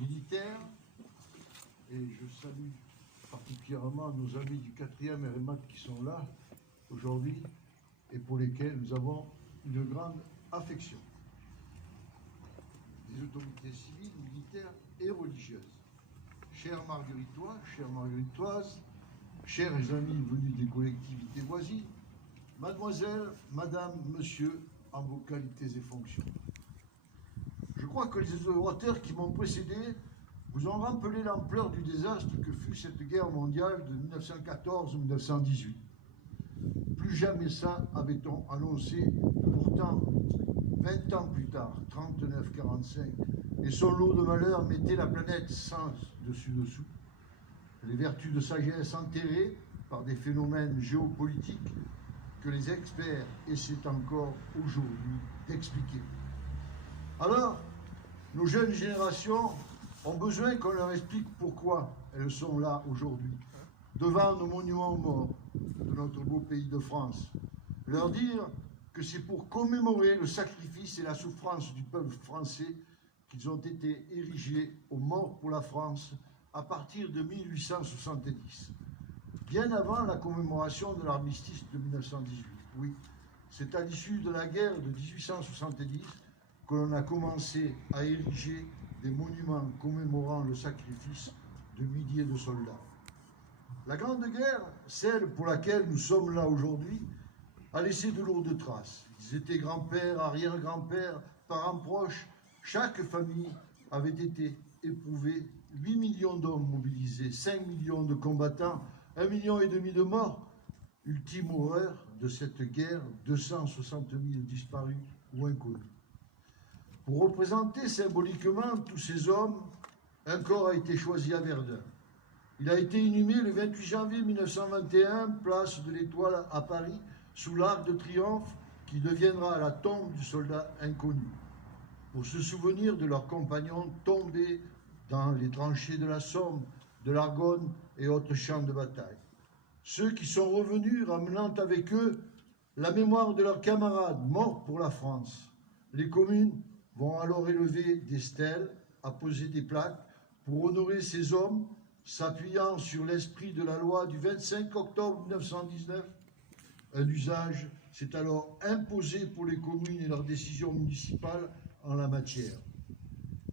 militaires, et je salue particulièrement nos amis du 4e RMAT qui sont là aujourd'hui et pour lesquels nous avons une grande affection. Des autorités civiles, militaires et religieuses. Chers Margueritois, chères Margueritoises, chers amis venus des collectivités voisines, mademoiselle, madame, monsieur, en vos qualités et fonctions. Je crois que les orateurs qui m'ont précédé vous ont rappelé l'ampleur du désastre que fut cette guerre mondiale de 1914-1918. Plus jamais ça avait-on annoncé, pourtant 20 ans plus tard, 39-45, et son lot de malheurs mettait la planète sans dessus-dessous. Les vertus de sagesse enterrées par des phénomènes géopolitiques que les experts essaient encore aujourd'hui d'expliquer. Alors, nos jeunes générations ont besoin qu'on leur explique pourquoi elles sont là aujourd'hui, devant nos monuments aux morts de notre beau pays de France. Leur dire que c'est pour commémorer le sacrifice et la souffrance du peuple français qu'ils ont été érigés aux morts pour la France à partir de 1870, bien avant la commémoration de l'armistice de 1918. Oui, c'est à l'issue de la guerre de 1870 que l'on a commencé à ériger des monuments commémorant le sacrifice de milliers de soldats. La Grande Guerre, celle pour laquelle nous sommes là aujourd'hui, a laissé de lourdes traces. Ils étaient grands-pères, arrière-grands-pères, parents proches. Chaque famille avait été éprouvée. 8 millions d'hommes mobilisés, 5 millions de combattants, 1,5 million de morts. Ultime horreur de cette guerre, 260 000 disparus ou inconnus. Pour représenter symboliquement tous ces hommes, un corps a été choisi à Verdun. Il a été inhumé le 28 janvier 1921, place de l'Étoile à Paris, sous l'Arc de Triomphe, qui deviendra la tombe du soldat inconnu, pour se souvenir de leurs compagnons tombés dans les tranchées de la Somme, de l'Argonne et autres champs de bataille. Ceux qui sont revenus ramenant avec eux la mémoire de leurs camarades morts pour la France. Les communes vont alors élever des stèles, apposer des plaques pour honorer ces hommes, s'appuyant sur l'esprit de la loi du 25 octobre 1919. Un usage s'est alors imposé pour les communes et leurs décisions municipales en la matière.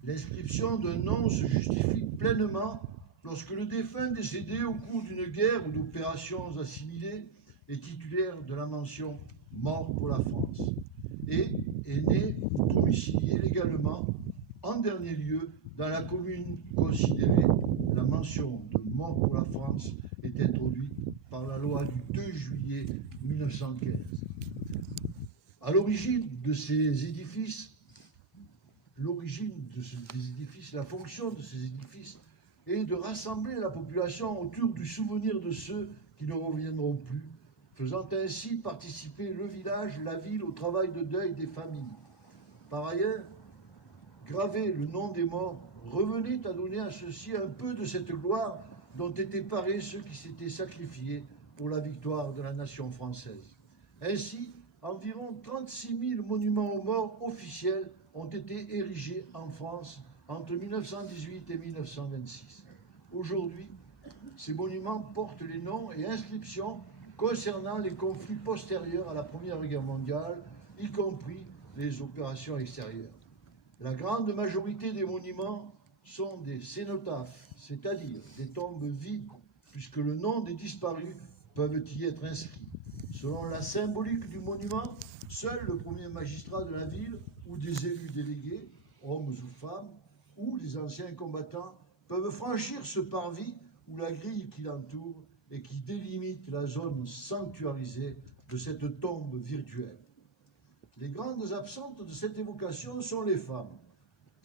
L'inscription d'un nom se justifie pleinement lorsque le défunt décédé au cours d'une guerre ou d'opérations assimilées est titulaire de la mention « mort pour la France » et est né ou domicilié légalement en dernier lieu dans la commune considérée. La mention de « mort pour la France » est introduite par la loi du 2 juillet 1915. À l'origine de ces édifices, la fonction de ces édifices est de rassembler la population autour du souvenir de ceux qui ne reviendront plus, faisant ainsi participer le village, la ville au travail de deuil des familles. Par ailleurs, graver le nom des morts revenait à donner à ceux-ci un peu de cette gloire dont étaient parés ceux qui s'étaient sacrifiés pour la victoire de la nation française. Ainsi, environ 36 000 monuments aux morts officiels ont été érigés en France entre 1918 et 1926. Aujourd'hui, ces monuments portent les noms et inscriptions concernant les conflits postérieurs à la Première Guerre mondiale, y compris les opérations extérieures. La grande majorité des monuments sont des cénotaphes, c'est-à-dire des tombes vides, puisque le nom des disparus peuvent y être inscrits. Selon la symbolique du monument, seul le premier magistrat de la ville ou des élus délégués, hommes ou femmes, ou les anciens combattants, peuvent franchir ce parvis ou la grille qui l'entoure et qui délimite la zone sanctuarisée de cette tombe virtuelle. Les grandes absentes de cette évocation sont les femmes,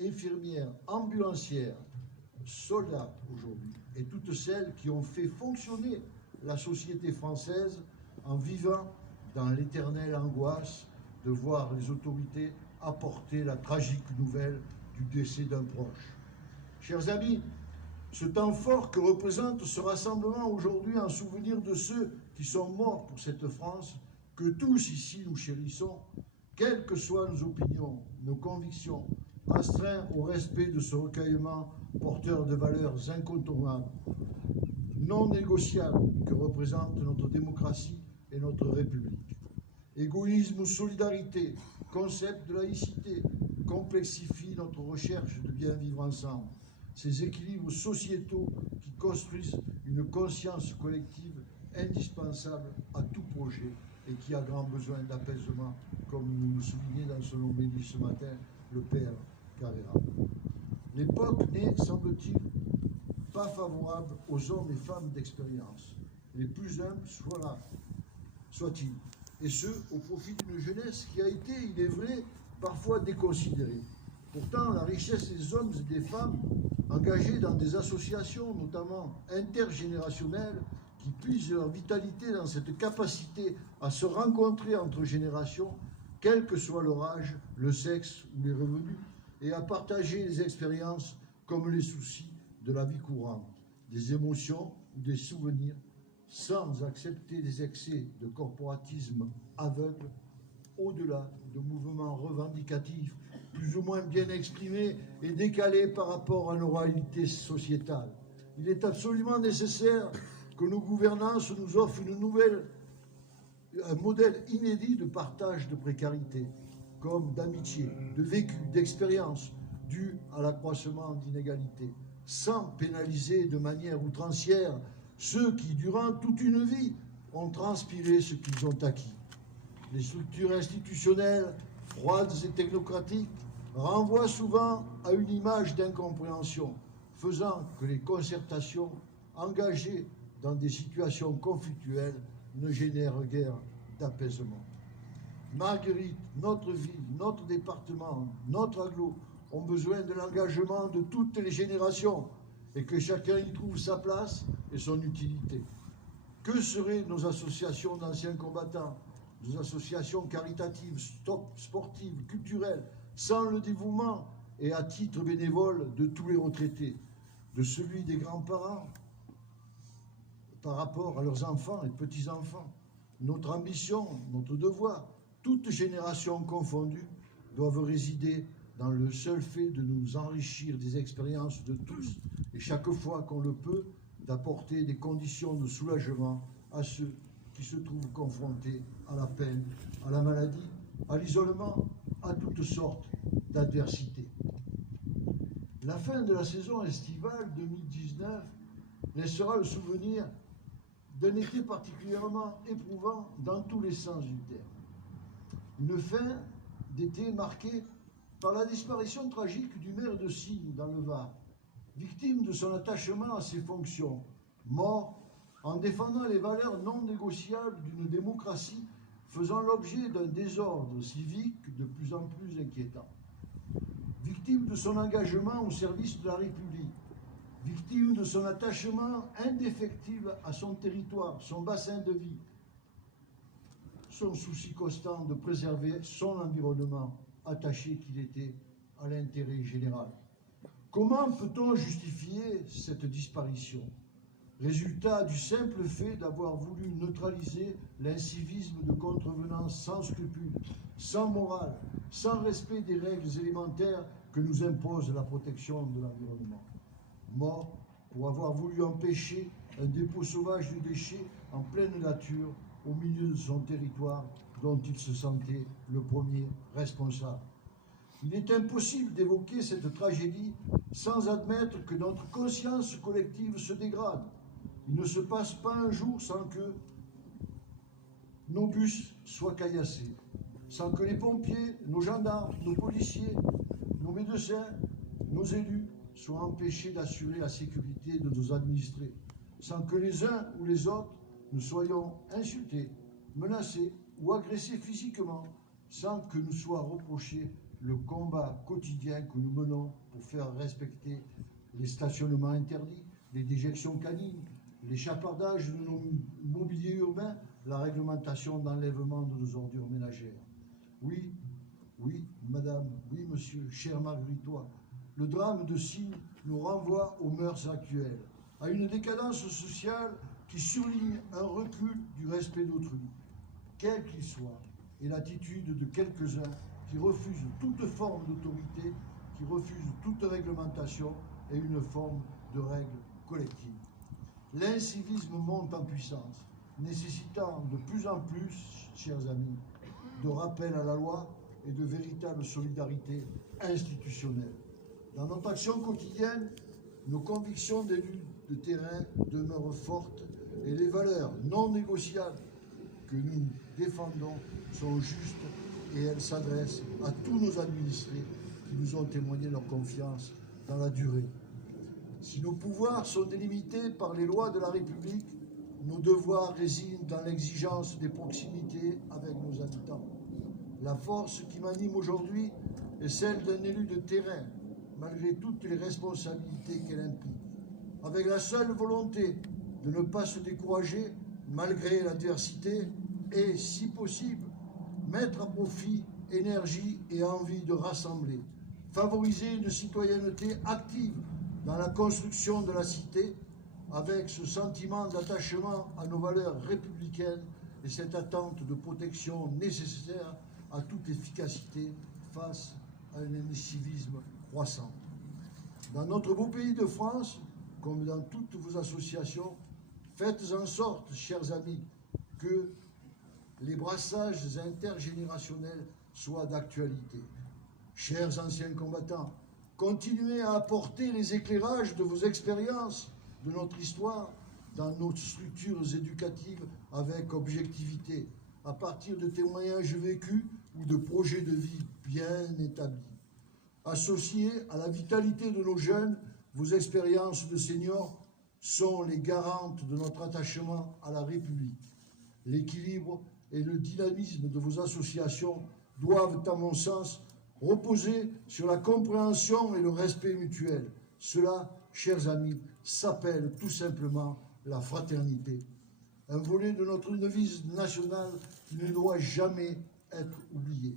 infirmières, ambulancières, soldats aujourd'hui, et toutes celles qui ont fait fonctionner la société française en vivant dans l'éternelle angoisse de voir les autorités apporter la tragique nouvelle du décès d'un proche. Chers amis, ce temps fort que représente ce rassemblement aujourd'hui en souvenir de ceux qui sont morts pour cette France, que tous ici nous chérissons, quelles que soient nos opinions, nos convictions, astreint au respect de ce recueillement porteur de valeurs incontournables, non négociables que représente notre démocratie et notre République. Égoïsme ou solidarité, concept de laïcité, complexifient notre recherche de bien vivre ensemble. Ces équilibres sociétaux qui construisent une conscience collective indispensable à tout projet et qui a grand besoin d'apaisement, comme nous le soulignait dans son homélie ce matin le père Carrera. L'époque n'est, semble-t-il, pas favorable aux hommes et femmes d'expérience, les plus humbles soient-ils, et ce, au profit d'une jeunesse qui a été, il est vrai, parfois déconsidérée. Pourtant, la richesse des hommes et des femmes engagés dans des associations, notamment intergénérationnelles, qui puisent leur vitalité dans cette capacité à se rencontrer entre générations, quel que soit leur âge, le sexe ou les revenus, et à partager les expériences comme les soucis de la vie courante, des émotions ou des souvenirs, sans accepter les excès de corporatisme aveugle, au-delà de mouvements revendicatifs plus ou moins bien exprimés et décalés par rapport à nos réalités sociétales. Il est absolument nécessaire que nos gouvernances nous offrent un modèle inédit de partage de précarité, comme d'amitié, de vécu, d'expérience, dû à l'accroissement d'inégalités, sans pénaliser de manière outrancière ceux qui, durant toute une vie, ont transpiré ce qu'ils ont acquis. Les structures institutionnelles, froides et technocratiques, renvoient souvent à une image d'incompréhension, faisant que les concertations engagées dans des situations conflictuelles ne génèrent guère d'apaisement. Marguerite, notre ville, notre département, notre agglo ont besoin de l'engagement de toutes les générations et que chacun y trouve sa place et son utilité. Que seraient nos associations d'anciens combattants, nos associations caritatives, sportives, culturelles, sans le dévouement et à titre bénévole de tous les retraités, de celui des grands-parents par rapport à leurs enfants et petits-enfants? Notre ambition, notre devoir, toutes générations confondues, doivent résider dans le seul fait de nous enrichir des expériences de tous et chaque fois qu'on le peut, d'apporter des conditions de soulagement à ceux qui se trouvent confrontés à la peine, à la maladie, à l'isolement, à toutes sortes d'adversités. La fin de la saison estivale 2019 laissera le souvenir d'un été particulièrement éprouvant dans tous les sens du terme. Une fin d'été marquée par la disparition tragique du maire de Signes dans le Var, victime de son attachement à ses fonctions, mort en défendant les valeurs non négociables d'une démocratie faisant l'objet d'un désordre civique de plus en plus inquiétant. Victime de son engagement au service de la République, victime de son attachement indéfectible à son territoire, son bassin de vie, son souci constant de préserver son environnement, attaché qu'il était à l'intérêt général. Comment peut-on justifier cette disparition? Résultat du simple fait d'avoir voulu neutraliser l'incivisme de contrevenants sans scrupules, sans morale, sans respect des règles élémentaires que nous impose la protection de l'environnement. Mort pour avoir voulu empêcher un dépôt sauvage de déchets en pleine nature au milieu de son territoire dont il se sentait le premier responsable. Il est impossible d'évoquer cette tragédie sans admettre que notre conscience collective se dégrade. Il ne se passe pas un jour sans que nos bus soient caillassés, sans que les pompiers, nos gendarmes, nos policiers, nos médecins, nos élus soient empêchés d'assurer la sécurité de nos administrés, sans que les uns ou les autres nous soyons insultés, menacés ou agressés physiquement, sans que nous soit reproché le combat quotidien que nous menons pour faire respecter les stationnements interdits, les déjections canines, l'échappardage de nos mobiliers urbains, la réglementation d'enlèvement de nos ordures ménagères. Oui, oui, madame, oui, monsieur, cher Margueritois, le drame de Signes nous renvoie aux mœurs actuelles, à une décadence sociale qui surligne un recul du respect d'autrui, quel qu'il soit, et l'attitude de quelques-uns qui refusent toute forme d'autorité, qui refuse toute réglementation et une forme de règle collective. L'incivisme monte en puissance, nécessitant de plus en plus, chers amis, de rappel à la loi et de véritable solidarité institutionnelle. Dans notre action quotidienne, nos convictions d'élus de terrain demeurent fortes et les valeurs non négociables que nous défendons sont justes et elles s'adressent à tous nos administrés qui nous ont témoigné leur confiance dans la durée. Si nos pouvoirs sont délimités par les lois de la République, nos devoirs résident dans l'exigence des proximités avec nos habitants. La force qui m'anime aujourd'hui est celle d'un élu de terrain, malgré toutes les responsabilités qu'elle implique, avec la seule volonté de ne pas se décourager malgré l'adversité et, si possible, mettre à profit énergie et envie de rassembler, favoriser une citoyenneté active dans la construction de la cité, avec ce sentiment d'attachement à nos valeurs républicaines et cette attente de protection nécessaire à toute efficacité face à un incivisme croissant. Dans notre beau pays de France, comme dans toutes vos associations, faites en sorte, chers amis, que les brassages intergénérationnels soient d'actualité. Chers anciens combattants, continuez à apporter les éclairages de vos expériences, de notre histoire, dans nos structures éducatives avec objectivité, à partir de témoignages vécus ou de projets de vie bien établis. Associés à la vitalité de nos jeunes, vos expériences de seniors sont les garantes de notre attachement à la République. L'équilibre et le dynamisme de vos associations doivent, à mon sens, reposer sur la compréhension et le respect mutuel. Cela, chers amis, s'appelle tout simplement la fraternité. Un volet de notre devise nationale qui ne doit jamais être oublié.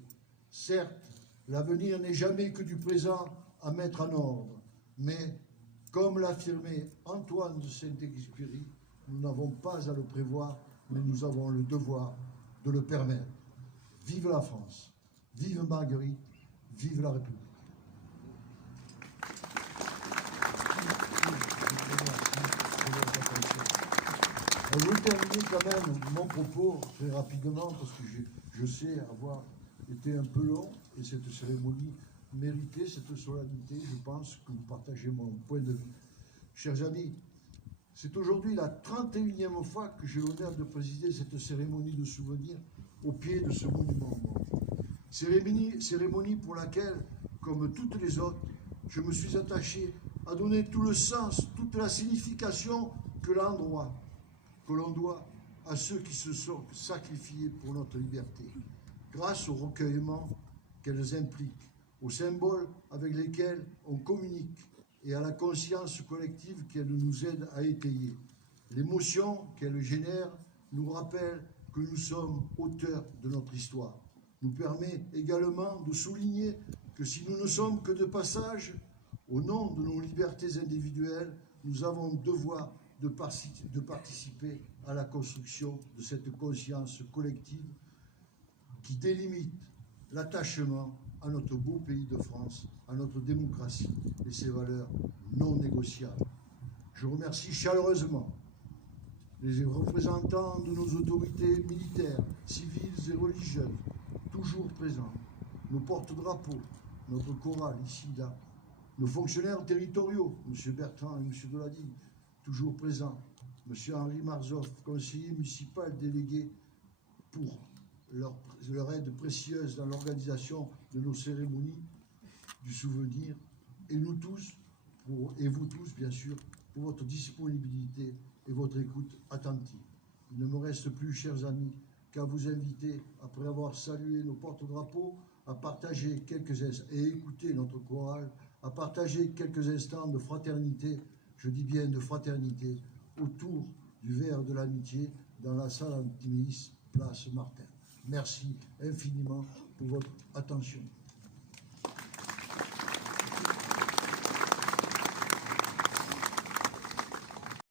Certes, l'avenir n'est jamais que du présent à mettre en ordre, mais, comme l'affirmait Antoine de Saint-Exupéry, nous n'avons pas à le prévoir, mais nous avons le devoir de le permettre. Vive la France, vive Marguerite, vive la République. Je vais terminer quand même mon propos très rapidement parce que je sais avoir été un peu long et cette cérémonie méritait cette solennité. Je pense que vous partagez mon point de vue. Chers amis, c'est aujourd'hui la 31e fois que j'ai l'honneur de présider cette cérémonie de souvenir au pied de ce monument mort. Cérémonie pour laquelle, comme toutes les autres, je me suis attaché à donner tout le sens, toute la signification que l'on doit à ceux qui se sont sacrifiés pour notre liberté, grâce au recueillement qu'elles impliquent, aux symboles avec lesquels on communique et à la conscience collective qu'elles nous aident à étayer. L'émotion qu'elles génèrent nous rappelle que nous sommes auteurs de notre histoire, nous permet également de souligner que si nous ne sommes que de passage, au nom de nos libertés individuelles, nous avons le devoir de participer à la construction de cette conscience collective qui délimite l'attachement à notre beau pays de France, à notre démocratie et ses valeurs non négociables. Je remercie chaleureusement les représentants de nos autorités militaires, civiles et religieuses, toujours présents, nos porte-drapeaux, notre chorale ici, là, nos fonctionnaires territoriaux, M. Bertrand et M. Deladigne, toujours présents, M. Henri Marzoff, conseiller municipal délégué, pour leur aide précieuse dans l'organisation de nos cérémonies du souvenir, et nous tous, et vous tous bien sûr, pour votre disponibilité et votre écoute attentive. Il ne me reste plus, chers amis, qu'à vous inviter, après avoir salué nos porte-drapeaux, à partager quelques instants, et écouter notre chorale, à partager quelques instants de fraternité, je dis bien de fraternité, autour du verre de l'amitié dans la salle Antiméis, place Martin. Merci infiniment pour votre attention.